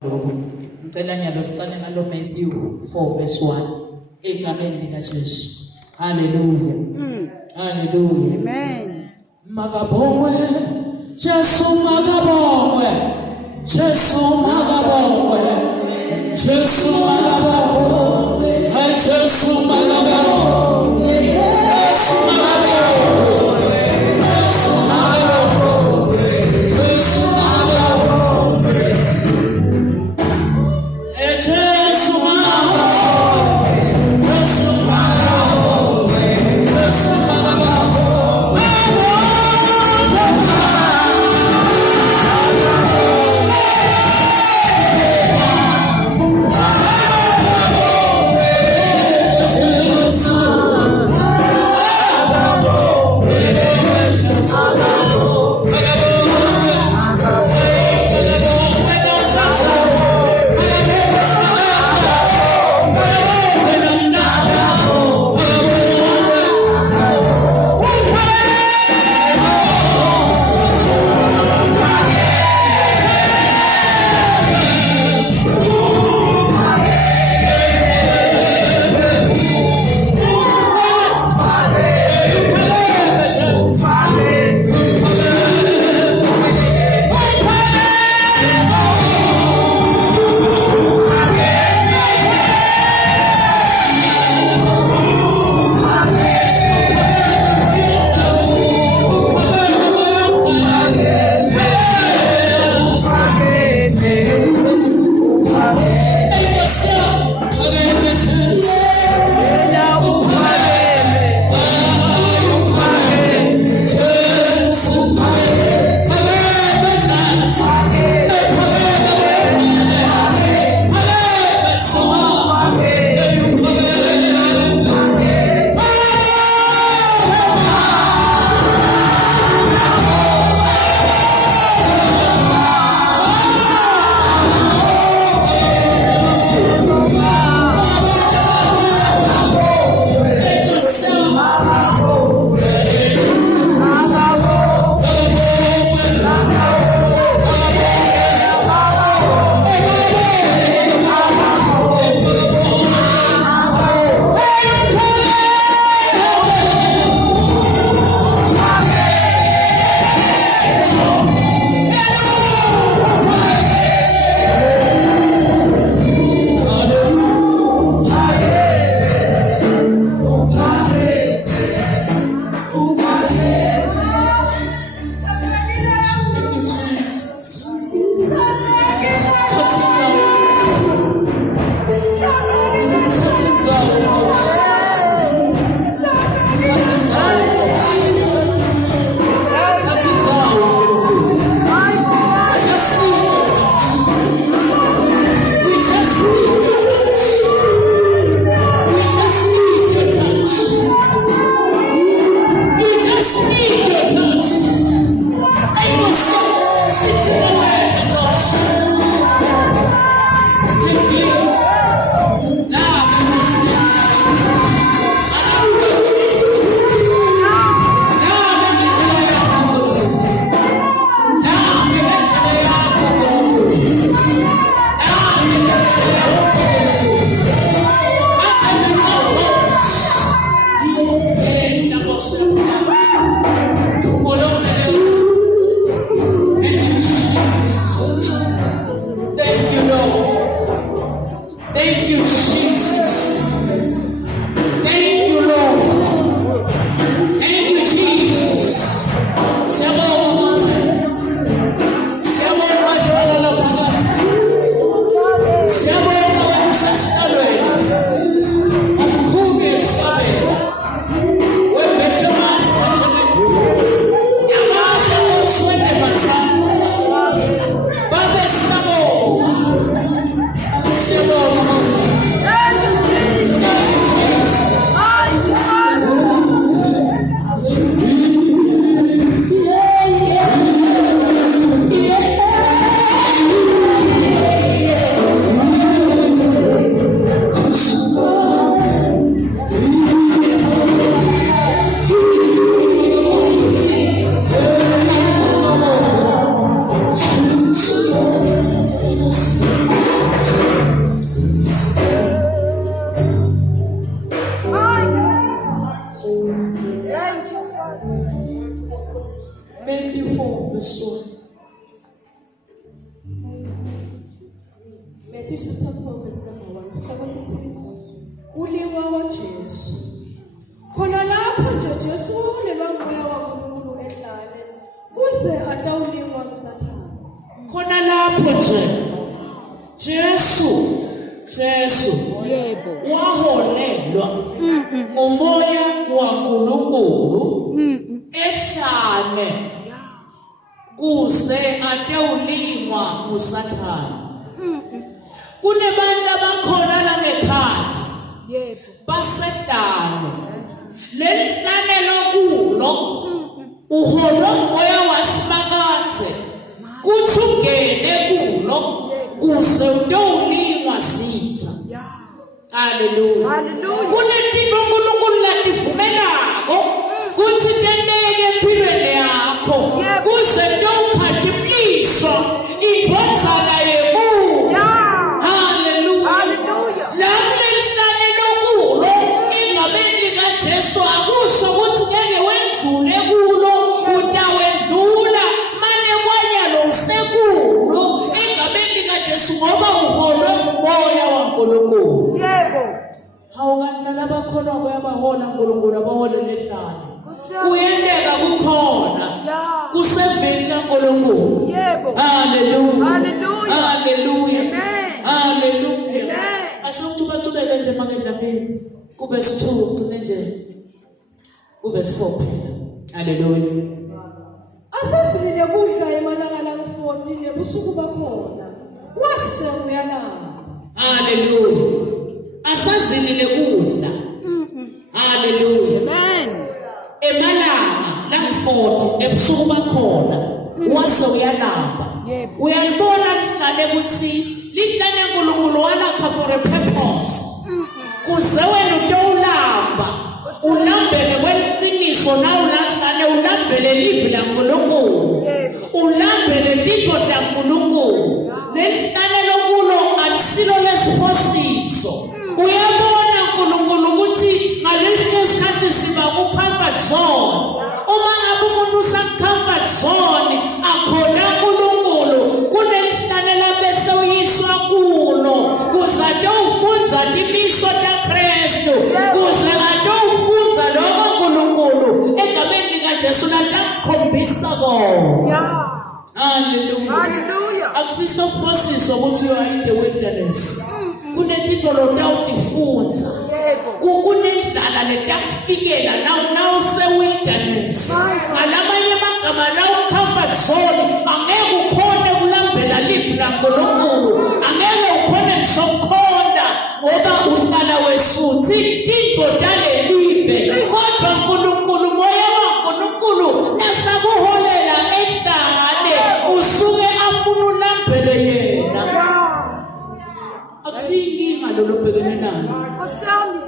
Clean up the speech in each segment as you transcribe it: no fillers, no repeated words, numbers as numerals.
Ngicela nyalo sicale nalo Matthew 4 verse 1 egameni lika Jesu. Hallelujah. Hallelujah. Amen. Magabongwe Jesu, magabongwe Jesu, magabongwe Jesu, magabongwe Jesu, magabongwe Jesu, magabongwe Jesu, magabongwe Jesu, magabongwe Jesu, magabongwe Jesu, magabongwe Jesu, magabongwe. Matthew chapter 4 verse number 1. Sihloko sithi ulingwa kaJesu. Khona lapho nje Jesu ulelwa ngumoya kaNkulunkulu edlale kuze atawulingwa nguSathane. Khona lapho nje Jesu Yebo. waholelwa ngumoya kaNkulunkulu ehlane kuze atewulingwa nguSathane. Kunebantu abakhona la ngekhathi Yebo. basehlane lelihlane lokulo uholwa ngumoya waSimakathe kuthi ungene kulo kuze utowulingwa sitha. Hallelujah. Hallelujah. Kunezinto uNkulunkulu lativumelako kuthi tenteke empilweni yakho kuze towukhadimliswa idvodzana yemuva. Hallelujah. Lapho lokulo egameni likaJesu akusho ukuthi ngeke wendlule kulo utawendlula mane kwanyalo usekulo egameni likaJesu ngoba uholwe ngumoya kaNkulunkulu. Yebo. Awukanti labakholwa kuyabahola uNkulunkulu abahole lehlane. Kuyendeka kukhona kuseveni kaNkulunkulu. Yebo. Hallelujah. Hallelujah. Hallelujah. Amen. Hallelujah. Amen. Asikuthubethubeke nje makedlamini kuverse 2 ugcine nje kuverse 4 phela. Hallelujah. Asezilile kudla emalanga lang-14 ebusuku bakhona. Wase uyalala. Hallelujah. Asazilile kudla. Hallelujah. Amen. Emalanga lang-40 ebusuku bakhona wase uyalamba. Yebo. Uyalibona lihlane ukuthi lihlane uNkulunkulu walakha for a purpose. Kuze wena utowulamba ulambele kweliqiniso na ulahlane ulambele livi laNkulunkulu. Ulambele tifo taNkulunkulu. Lelihlane lokulo alisilo lesiphosiso. Uyabona uNkulunkulu ukuthi ngalesinye isikhathi siba ku-comfort zone. Uma ngabe umuntu usa-comfort zone akhona uNkulunkulu kunelihlane labese uyiswa kulo kuze atowufunza timiso taKristu kuze atowufunza lokho uNkulunkulu egameni likaJesu natakukhombisa kona. Hallelujah. Hallelujah. Akusiso siphosiso ukuthi you are in the wilderness. Kunezinto lotawutifunza. Yebo. Kunendlala letakufikela na use-wilderness. Ngalamanye amagama na u-comfort zone angeke ukhone kulambela livi laNkulunkulu. Angeke ukhone ngisho ukukhonda ngoba uhlala wesuthi tinto talelive. Kodwa uNkulunkulu moya kaNkulunkulu nasakuholela ehlane usuke afuna ulambele yena. Akusiyinkinga lolo bhekene nayo.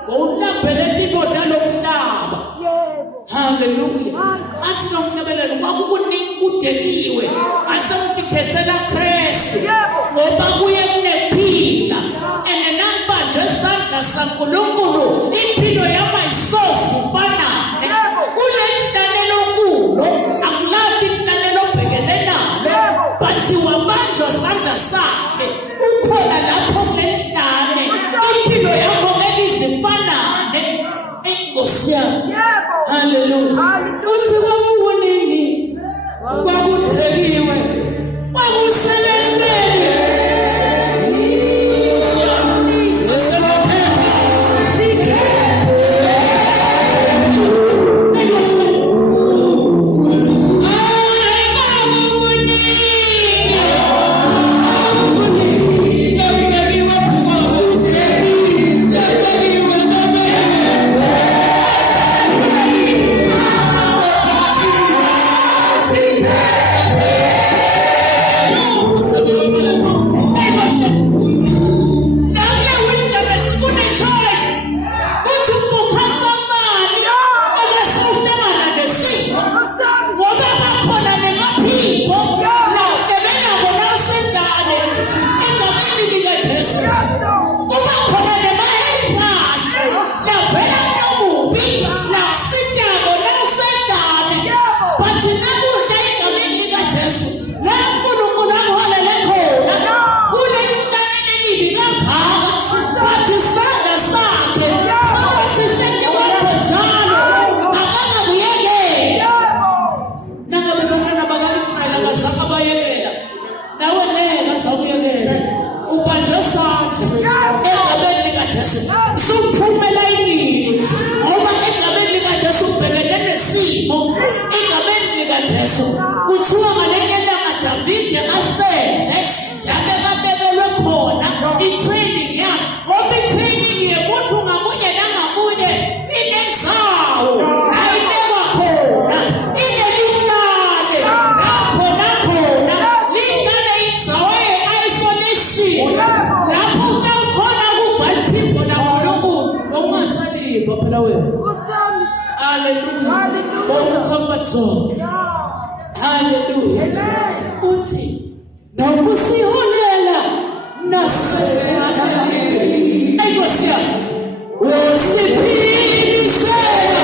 Ulambele tinto talomhlaba. Yebo. Hallelujah. Athi nomhlabelelo kwakukuningi kudekiwe. Asewutikhethela Kristu. Ngoba kuye kunephila. And namanje isandla saNkulunkulu impilo yamayisosi ufanane. Kulelihlane lokulo akulaphi ihlane lobhekene nalo. Bathi wabanjwa sandla sakhe. Ukhona lapho kulelihlane. Impilo yakho ngeke izifanane. Enkosi yami. Hallelujah. Uthi kwakukuningi kwakuthekiwe kwakuselelele. favor phela wena. Kusami. Hallelujah. Hallelujah. Oh, comfort zone. Hallelujah. Uthi noma usiholela nasesela. Enkosi yami. Usiphilisela.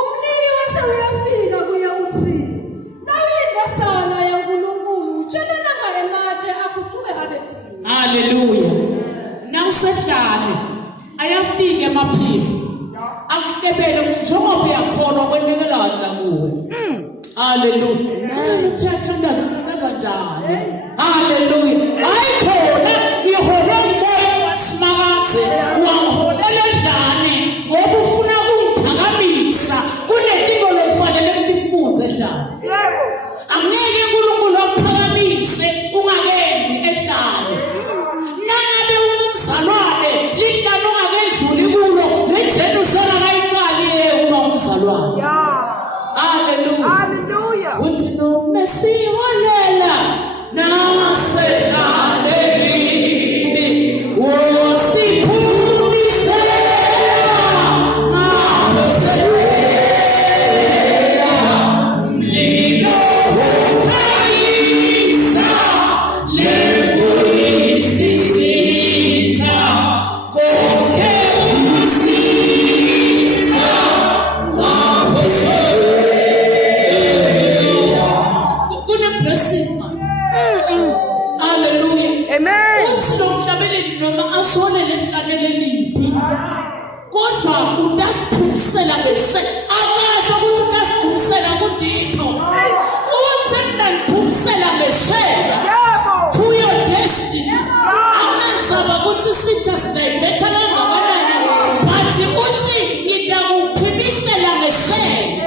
Umlimi wase uyafika kuye uthi nawuyindodana yaNkulunkulu utshelela ngale matshe aguquke abe dini. Hallelujah. Nawusehlane ayafika emaphimbo akuhlebele ukuthi njengoba uyakhona kwenekelana la kuwe. Hallelujah. Uthathandaza njani? Hallelujah. Ayikhona iholo moya wasimakaze wangiholela edlane ngoba ufuna ukungiphakamisa kunetiko lokufanele kutifundze edlane. Yebo. Angeke uNkulunkulu akuphakamise ungakendi ehlane. Nangabe umzalwane lihlalo ungakedluli kulo lejeni usana kayiqali uma umzalwane. Hallelujah. Hallelujah. Uthi noma siholela nasedlaneni wosiphumisela ngabeselela mlilo wokukhanyisa lefuyisisitha konke usisa blessing man. Hallelujah. Amen. Uthi lo mhlabeni noma asonele ehlane leliphi kodwa udasiphumsela bese akasho ukuthi udasiphumsela kuditho uthi ngiphumsela besela to your destiny amenza ukuthi sitha sibetha kangakanani but uthi ngidakuphimisela besela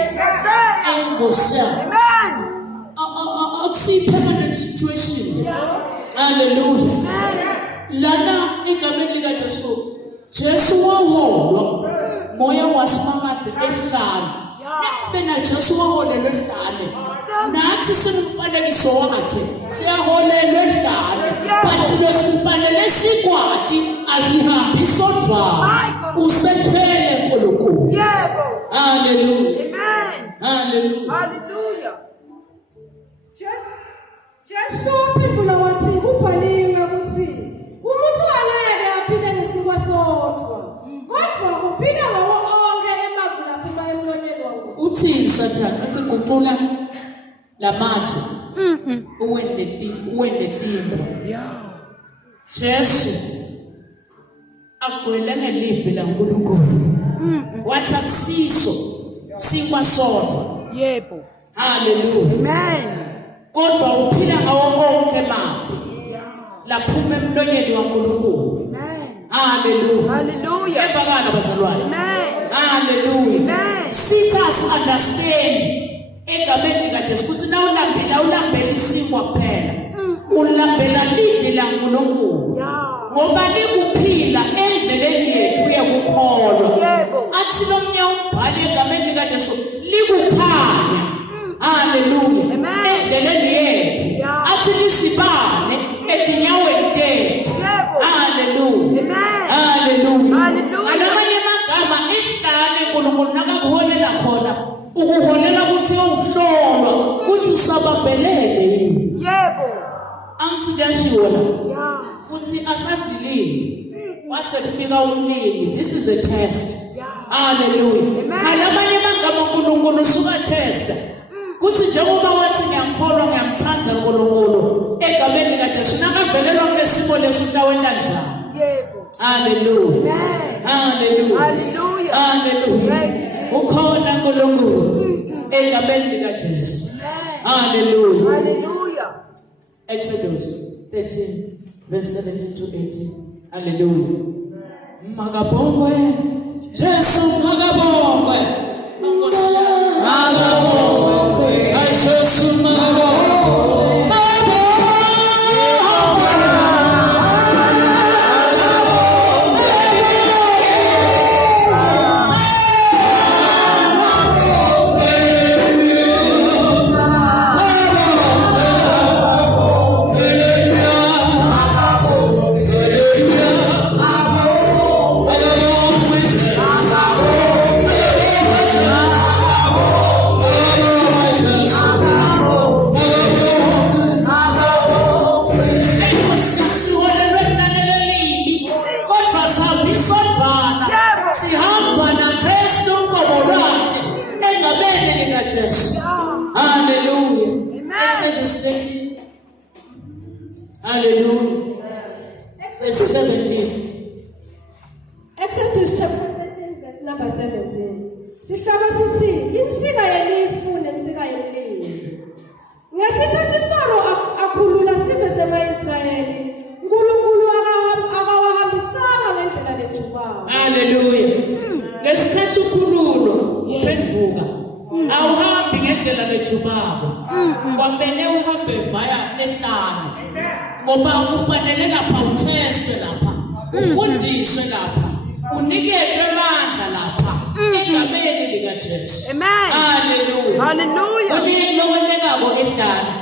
engosela. Amen. See permanent situation. Hallelujah. Lana igameni lika Jesu. Jesu waholwa moya wasimakaze ehlala. Bena Jesu waholelwe ehlane. Nathi sinomfanekiso wakhe. Siyaholelwe ehlane. But lo sifanele sikwati azihambi sodwa. Usethwele nkulunkulu. Hallelujah. Amen. Hallelujah. Hallelujah. Jesu waphendula wathi kubhaliwe ukuthi umuntu angeke aphile ngesikwa sodwa kodwa uphila ngawo onke emavuni aphuma emlonyeni wakhe. Uthini Sathane? Athi guqula lamatshe. Uwende timbo. Jesu agcwele ngelivi laNkulunkulu. Wathi akusiso sikwa sodwa. Yebo. Hallelujah. Amen. Kodwa uphila ngawo onke mavi laphuma emlonyeni waNkulunkulu. Amen. Hallelujah. Hallelujah. Ebakala bazalwane. Amen. Hallelujah. Amen. Sit us understand egameni likaJesu ukuthi nawulambela isimo kuphela. Ulambela livi laNkulunkulu. Ngoba likuphila endleleni yethu yekukholwa. Athi nomnye umbhali egameni likaJesu likukhanya. Hallelujah. Endleleni yethu. Athi lisibane etinyaweni tethu. Hallelujah. Hallelujah. Alamanye amagama ihlane uNkulunkulu nakakuholela khona ukuholela ukuthi uhlolwa ukuthi usabambelele yini. Yebo. Angithi kuyashiwo la. Uthi asazilini wase kufika umlimi. This is a test. Hallelujah. Alamanye amagama uNkulunkulu usuka testa. Kuthi njengoba wathi ngiyakholwa ngiyamthanda uNkulunkulu egameni likaJesu nakavelelwa kulesimo lesindaweni kanjani. Yebo. Hallelujah. Hallelujah. Hallelujah. Hallelujah. Ukhona uNkulunkulu egameni likaJesu. Hallelujah. Hallelujah. Exodus 13 verse 17 to 18. Hallelujah. Magabongwe Jesu magabongwe. Magabongwe Jesu magabongwe. Hallelujah. Exodus 13. Hallelujah. Verse 17. Exodus chapter 13 verse number 17. Sihlaba sithi insika yelifu nensika yemlilo. Ngesikhathi Faro akhulula sibe sema-Israyeli, uNkulunkulu akawahambisanga ngendlela lejubayo. Hallelujah. Ngesikhathi ukhululo uphenduka. Awuhambi ngendlela lejubabo. Kwamele uhambe via ehlane. Ngoba kufanele lapha utheste lapha. Ufundziswe lapha. Unikedwe amandla lapha egameni likaJesu. Amen. Hallelujah. Hallelujah. Lokwendekako ehlane.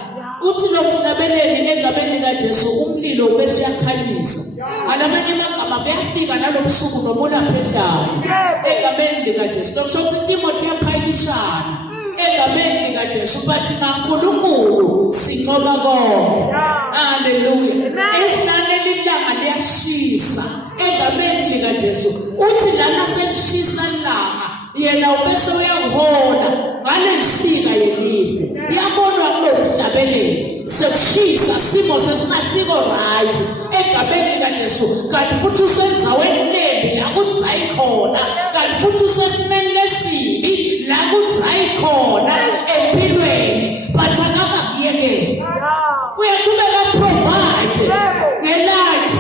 Uthi lokuhlabeleni egameni likaJesu umlilo bese uyakhanyisa. Alamanye amagama beyafika nalobusuku nobulapha ehlane. Egameni likaJesu. Lokusho ukuthi Timothy yaphayilishana. Egameni likaJesu bathi kaNkulunkulu sinqoba konke. Hallelujah. Ehlane lilanga liyashisa. Egameni likaJesu. Uthi lana selishisa ilanga. Yena ubese uyahola ngale nsika yelifi. Iyabonwa kulokuhlabeleni. Sekushisa simo sesingasiko right. Egameni likaJesu. Kanti futhi usenzaweni lembi la kudry khona. Kanti futhi usesimeni lesibi la kudry khona empilweni. But akakuyekela. Uyaqhubeka provide. Ngelathi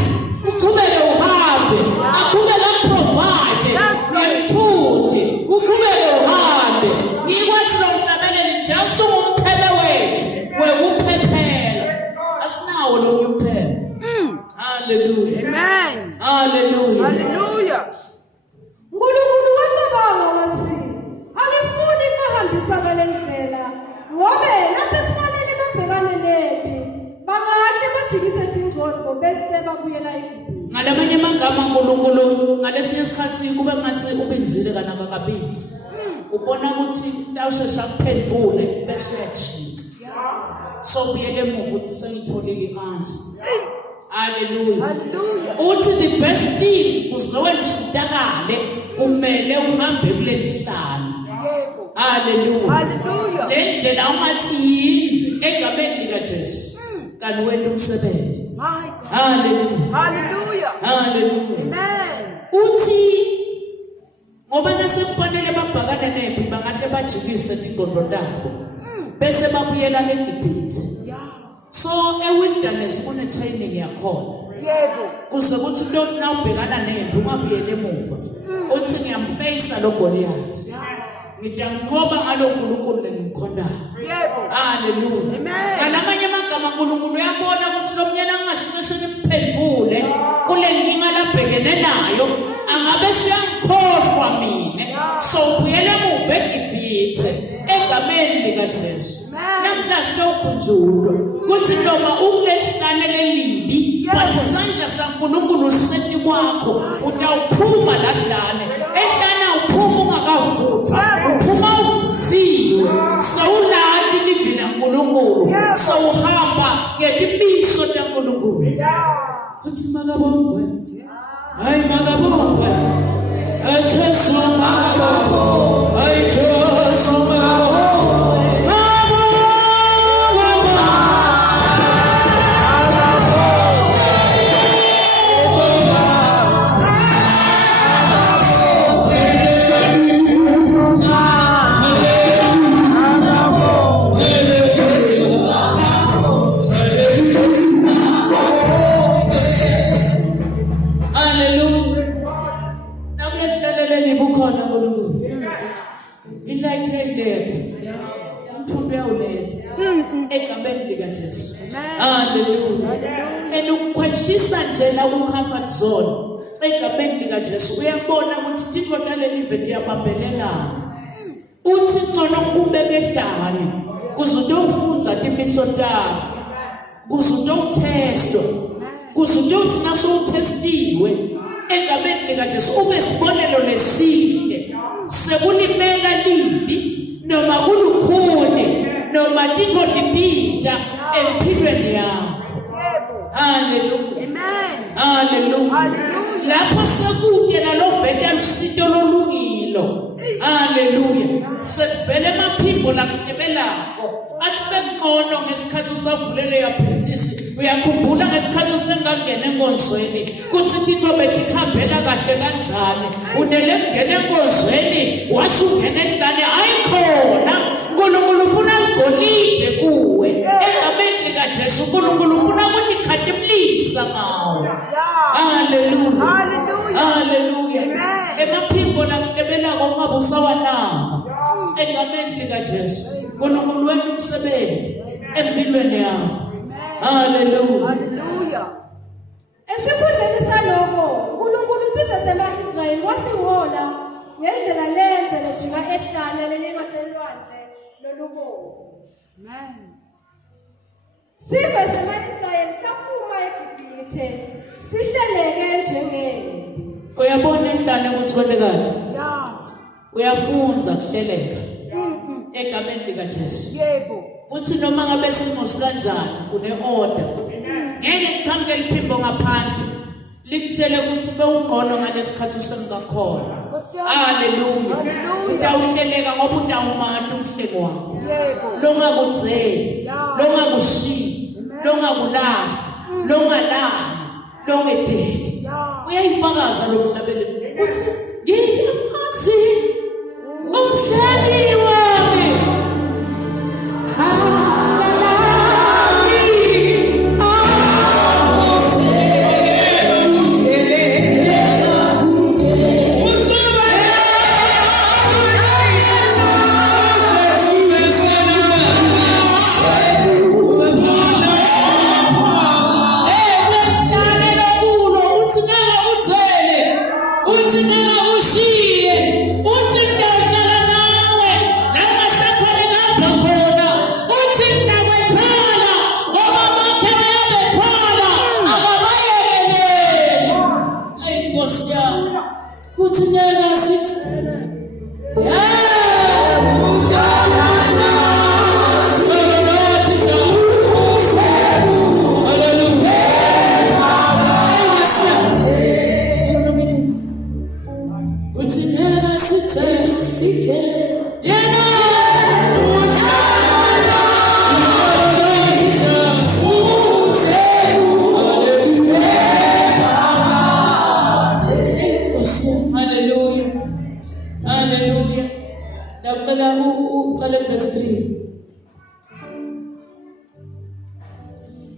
uqhubeke uhambe. Aqhubeka provide. Ngenthuthi uqhubeke uhambe. Ngikwathi lo mhlabeleni Jesu umphele wethu. Wekuphephela. Asinawo lo umphela. Hallelujah. Amen. Hallelujah. Hallelujah. uNkulunkulu wacabanga wathi angifuni babuyela eGibhithe. Ngalamanye amagama uNkulunkulu ngalesinye isikhathi kube ngathi ubenzile kana kakabinzi. Ubona ukuthi mhlawumbe sakuphendvule bese uyajika. So buyele emuva uthi sengitholile i-answer. Hallelujah. Hallelujah. Uthi the best thing uzowena usitakale kumele uhambe kuleli hlalo. Yebo. Hallelujah. Hallelujah. Lendlela ungathi yinzi egameni lika Jesu. Kanti wena umsebenzi. My God. Hallelujah. Hallelujah. Hallelujah. Amen. Uthi ngoba nasekufanele babhakane nempi bangahle bajikise ingqondo zabo bese babuyela eGibhithe. Yeah. So ewilderness kune training yakhona. Yebo. Kuze kuthi kulothi na ubhekana nempi ungabuyele emuva. Uthi ngiyamfacea lo Goliath. Yeah. Ngitanqoba ngalo uNkulunkulu engimkhondayo. Yebo. Hallelujah. Amen. Ngalamanye amagama uNkulunkulu uyabona ukuthi lo myena angasheshe nimphendvule kule nkinga labhekene nayo angabe siyangikhohlwa mina. So ubuyele emuva eGibhithe egameni lika Jesu. Namhla sitokhunjulwa kuthi noma ukulehlane lelibi but isandla saNkulunkulu sisethi kwakho utawuphuma lahlane. Ehlana uphuma ungakavuthwa uphuma uvuthiwe. Sawulati livini laNkulunkulu sawuhamba ngetimiso taNkulunkulu. Kuthi makabongwe hayi makabongwe Jesu makabongwe hayi Jesu makabongwe. Egameni lika Jesu. Hallelujah. Enukweshisa nje la ku comfort zone. Egameni lika Jesu uyabona ukuthi tiko taleli veti yabambelelana. Uthi ngcono kubeke ehlane. Kuze ufunza timiso takho. Kuze utestwa. Kuze uthi naso utestiwe. Egameni lika Jesu ube sibonelo lesihle. Sekulimela livi noma kulukhuni. Noma tiko tipita empilweni yakho. Hallelujah. Amen. Hallelujah. Hallelujah. Lapho sekude nalo veta lusito lolungilo. Hallelujah. Sevele emaphimbo lakuhlebelako. Athi bengcono ngesikhathi usavulele ya business. Uyakhumbula ngesikhathi usengangena enkonzweni kuthi into betikhambela kahle kanjani. Unele kungena enkonzweni wasungena ehlane ayikhona. uNkulunkulu ufuna igolide kuwe egameni lika Jesu. uNkulunkulu ufuna ukuthi khadimlisa ngawe. Hallelujah. Hallelujah. Hallelujah. Amen. Emaphimbo lakuhlebelako ungabe usawananga egameni lika Jesu. uNkulunkulu wenza umsebenzi empilweni yakho. Hallelujah. Hallelujah. Esikhundleni saloko uNkulunkulu sithe sema-Israyeli wasihola ngendlela lenze lejika ehlane lelingaselwandle lolubomvu. Amen. Sive sema-Israyeli saphuma eGibhithe sihleleke njengempi. Uyabona ehlane ukuthi kwenzekani? Yeah. Uyafunza kuhleleka egameni lika Jesu. Yebo. Uthi noma ngabe simo sikanjani une-order. Ngeke kuqhamuke liphimbo ngaphandle likutshele ukuthi bewuqono ngalesikhathi usengakhona. Hallelujah. Hallelujah. Utawuhleleka ngoba utawumata umhleko wakho. Yebo. Longakudzeli, longakushiyi, longakulahli, longalali, longedeli. Uyayifakaza lo mhlabeleli uthi ngiyamazi umhleli wami. Uthi ngingakuzele, uthi ngidazala nawe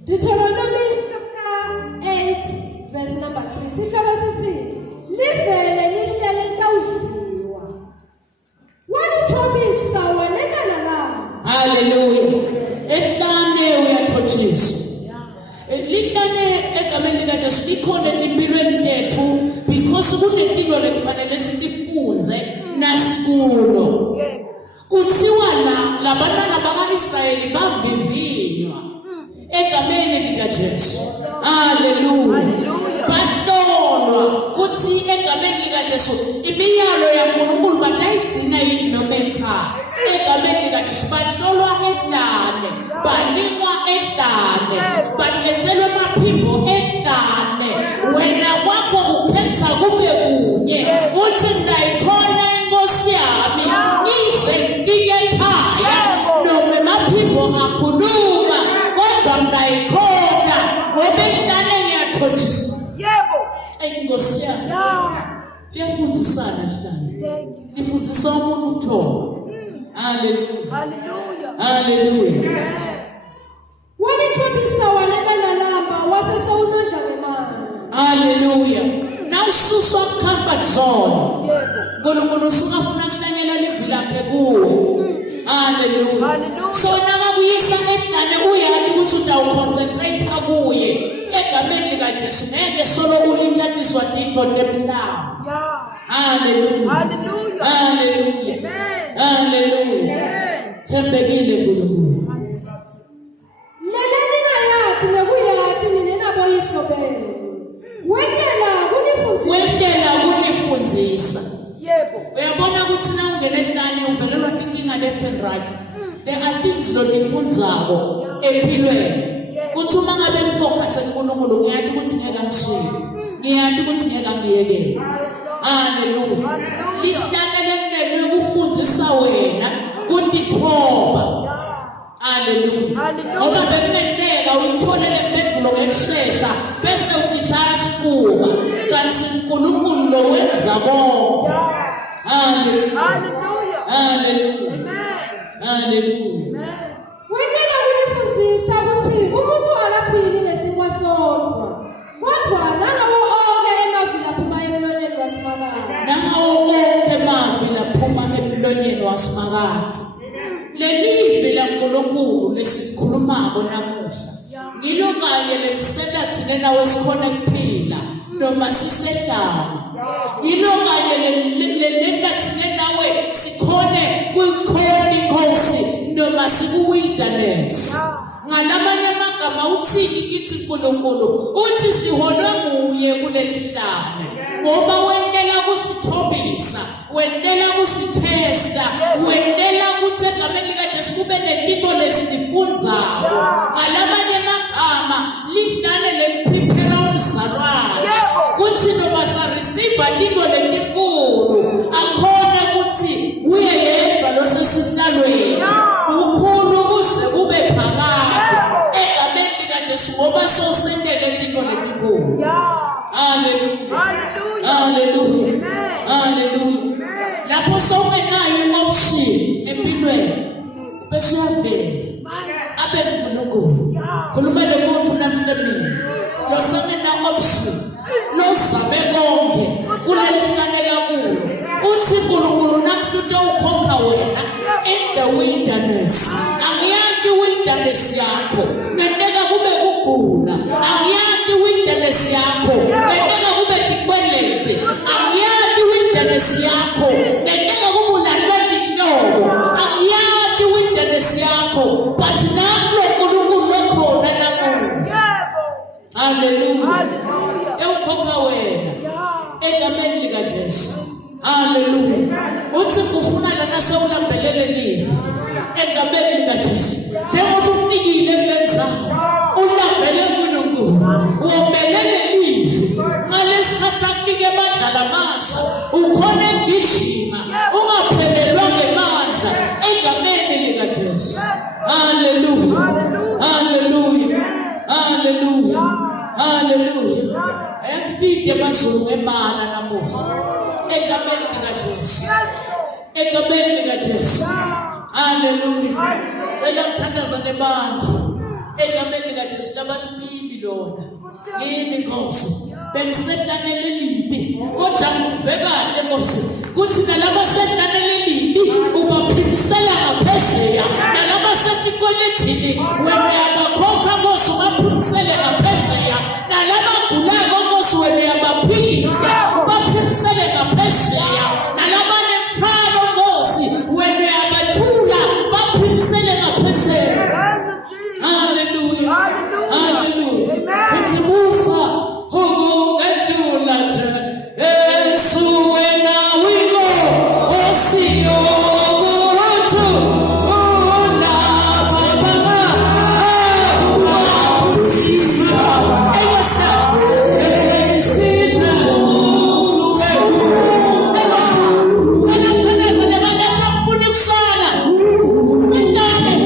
Deuteronomy chapter 8 verse number 3. Sihloko sithi livele lihlele litawudliwa. Walithobisa wena nalala. Hallelujah. Ehlane uyathotshiswa. Lihlane egameni lika Jesu likhona empilweni tethu because kunetinto lekufanele sifunze nasikulo. Kuthiwa labantwana bakaIsrayeli bavivinywa egameni lika Jesu. Hallelujah. Bahlolwa kuthi egameni lika Jesu imiyalo yaNkulunkulu batayigcina yini noma cha. Egameni lika Jesu bahlolwa ehlane, balingwa ehlane, bahletshelwe amaphimbo ehlane. Wena kwakho ukhetha kube kunye. Uthi ndayikhona inkosi yami ngize ngifike ekhaya noma amaphimbo akhuluma kodwa ndayikhona ngoba ehlane ngiyathotshiswa. Yebo. Inkosi yami. Liyafundisana ehlane. Lifundisa umuntu ukuthoba. Hallelujah. Hallelujah. Hallelujah. Walithobisa wena nalamba wasese unodla ngemali. Hallelujah. Now suso comfort zone. Nkulunkulu usungafuna kuhlanyela livi lakhe kuwe. Hallelujah. Hallelujah. So nakakuyisa ehlane uyazi ukuthi utawuconcentrate kuye. Egameni lika Jesu ngeke solo ulintshatiswa tintfo temhlaba. Hallelujah. Hallelujah. Hallelujah. Amen. Hallelujah. Thembekile nkulunkulu. Lele ningayathi nekuyathi nina naboyihlobene. Wendela kunifundisa. Yebo. Uyabona ukuthi na ungena ehlane uvelelwa tinkinga left and right. There are things lotifundzako empilweni. Kuthi uma ngabe ngifocus kuNkulunkulu ngiyathi ukuthi ngeke ngishiye. Ngiyathi ukuthi ngeke ngiyekele. Hallelujah. Lihlane lenelwe ukufundisa wena kutithoba. Hallelujah. Ngoba bekunenteka uyitholele impendulo ngekusheshsha bese utishaya sifuba kanti uNkulunkulu lo wenza konke. Hallelujah. Hallelujah. Hallelujah. wendela kunifundisa ukuthi umuntu akaphili ngesimo sodwa kodwa nalawo onke emavila phuma emlonyeni wasimakazi. Namawo onke mavila phuma emlonyeni wasimakazi. Lelivi laNkulunkulu lesikhulumako namuhla ngilo kanye lelisela thina nawe sikhona kuphila noma sisehlala. Ngilo kanye lelenda thina nawe sikhone kwikhona inkosi noma siku-wilderness. Ngalamanye amagama uthini kithi uNkulunkulu uthi siholwe nguye kulelihlane ngoba wendela kusithobisa, wendela kusithesta, wendela ukuthi egameni lika Jesu kube netinto lesifundzako. Ngalamanye amagama lihlane lemprepare umzalwane kuthi noma sa receive tinto letinkulu akhona ukuthi uye yedwa losesihlalweni ukhulu kuze kube phakade egameni lika Jesu ngoba sosendele tinto letinkulu. Hallelujah. Hallelujah. Hallelujah. Lapho sowungenayo option empilweni bese uyavela abe uNkulunkulu. Khuluma nomuntu namhlanje lo sengena option lo sabe konke kulelihlane lakulo uthi uNkulunkulu nakuhluta ukhokha wena in the wilderness. Angiyazi wilderness yakho nendeka kube kugula. Angiyazi wilderness yakho nendeka kube tikweleti. Angiyazi wilderness yakho nendeka kube ulandwa ihlobo. Angiyazi wilderness yakho but nakho uNkulunkulu lokhona nakulo. Hallelujah. Hallelujah. Ewukhokha wena egameni lika Jesu. Hallelujah. Uthi kufuna lana sewulambelele livi egameni lika Jesu. Njengoba ufikile kulenzalo ulambele uNkulunkulu uombelele livi ngalesikhathi sakunike amandla lamasha ukhona ngishima ungaphelelwa ngemandla egameni lika Jesu. Hallelujah. Hallelujah. Hallelujah. Hallelujah. Emfide amazulu emana namuhla egameni lika Jesu. Egameni lika Jesu. Hallelujah. Cela ukuthandaza nebantu egameni lika Jesu. bathi libi lona yini Nkosi bengisedlanele libi kodwa ngive kahle Nkosi kuthi nalabo sedlanele libi ubaphimisela ngaphesheya nalabo setikweletini wena yabakhokha Nkosi ubaphimisele ngaphesheya nalabo gulako Nkosi wena yabaphilisa ubaphimisele ngaphesheya nalabo nemthwalo Nkosi wena yabathula baphimisele ngaphesheya. Hallelujah. Hallelujah. It's Musa who gadula Yesu wena wino osio gurutu una baba usisa eyasa esita suwe eyasa wena thaneza nebanga safuna kusala sindane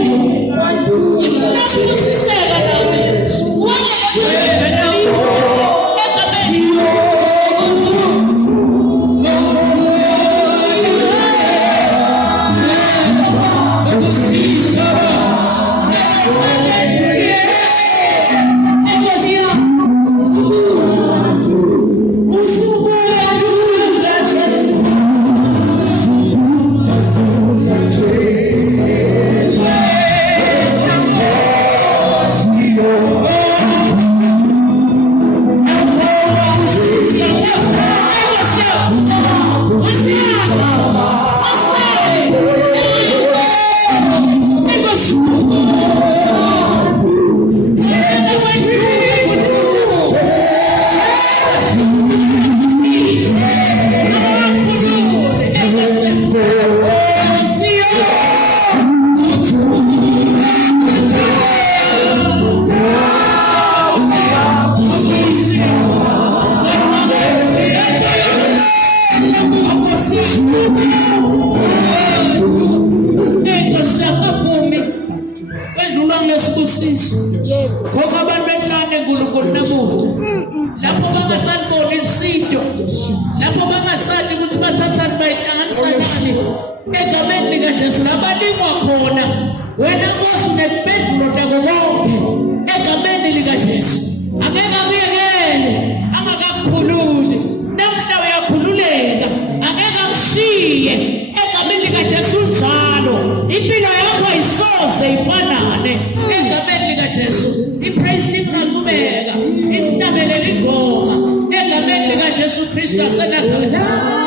Kristu asenazareth